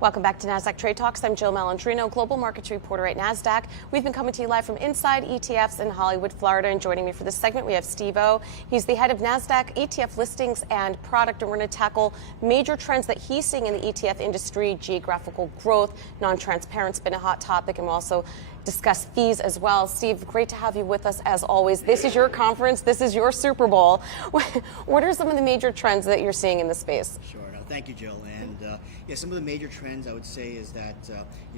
Welcome back to Nasdaq Trade Talks. I'm Jill Malandrino, Global Markets Reporter at Nasdaq. We've been coming to you live from Inside ETFs in Hollywood, Florida. And joining me for this segment, we have Steve O. He's the head of Nasdaq ETF Listings and Product. And we're going to tackle major trends that he's seeing in the ETF industry, geographical growth, non-transparent's been a hot topic, and we'll also discuss fees as well. Steve, great to have you with us as always. This is your conference. This is your Super Bowl. What are some of the major trends that you're seeing in the space? Sure. No, thank you, Jill. And yeah, some of the major trends I would say is that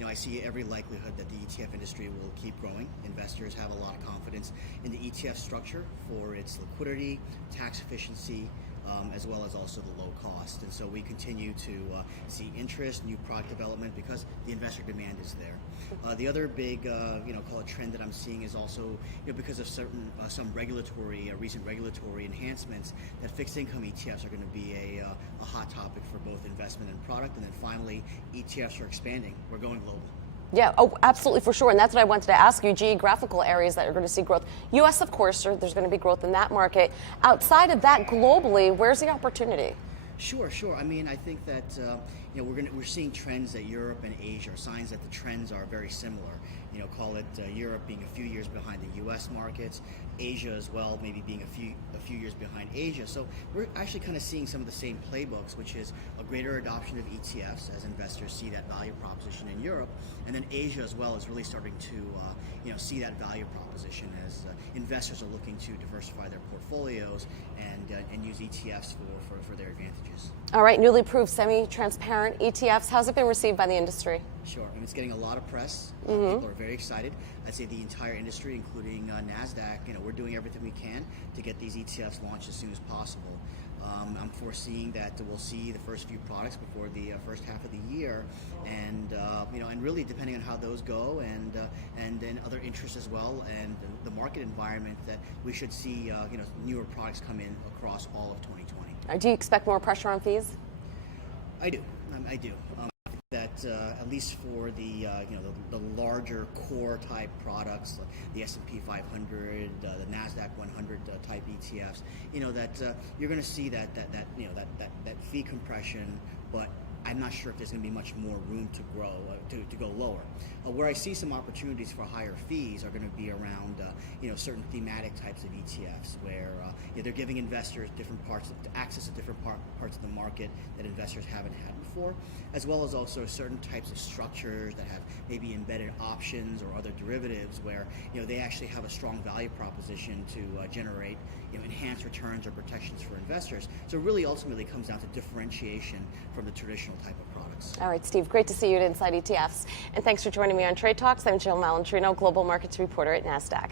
I see every likelihood that the ETF industry will keep growing. Investors have a lot of confidence in the ETF structure for its liquidity, tax efficiency, as well as also the low cost. And so we continue to see interest, new product development, because the investor demand is there. The other big, call it trend that I'm seeing is also, because of some recent regulatory enhancements, that fixed income ETFs are going to be a hot topic for both investment and product. And then finally, ETFs are expanding. We're going global. Yeah, oh, absolutely, for sure. And that's what I wanted to ask you, geographical areas that are going to see growth. U.S., of course, there's going to be growth in that market. Outside of that, globally, where's the opportunity? Sure. I mean, I think that we're seeing trends that Europe and Asia are signs that the trends are very similar. Call it Europe being a few years behind the U.S. markets, Asia as well, maybe being a few years behind Asia. So we're actually kind of seeing some of the same playbooks, which is a greater adoption of ETFs as investors see that value proposition in Europe, and then Asia as well is really starting to see that value proposition as investors are looking to diversify their portfolios and use ETFs for their advantages. All right, newly approved semi-transparent ETFs. How's it been received by the industry? Sure, and it's getting a lot of press. People are very excited. I'd say the entire industry, including Nasdaq, we're doing everything we can to get these ETFs launched as soon as possible. I'm foreseeing that we'll see the first few products before the first half of the year, and and really depending on how those go, and then other interests as well, and the market environment, that we should see newer products come in across all of 2020. Do you expect more pressure on fees? I do. I do. That at least for the larger core type products, like the S&P 500, the Nasdaq 100 type ETFs, that you're going to see that fee compression, but I'm not sure if there's going to be much more room to grow, to go lower. Where I see some opportunities for higher fees are going to be around, certain thematic types of ETFs, where they're giving investors access to different parts of the market that investors haven't had before, as well as also certain types of structures that have maybe embedded options or other derivatives, where they actually have a strong value proposition to generate enhanced returns or protections for investors. So it really ultimately comes down to differentiation from the traditional type of products. All right, Steve, great to see you at Inside ETFs. And thanks for joining me on Trade Talks. I'm Jill Malandrino, Global Markets Reporter at Nasdaq.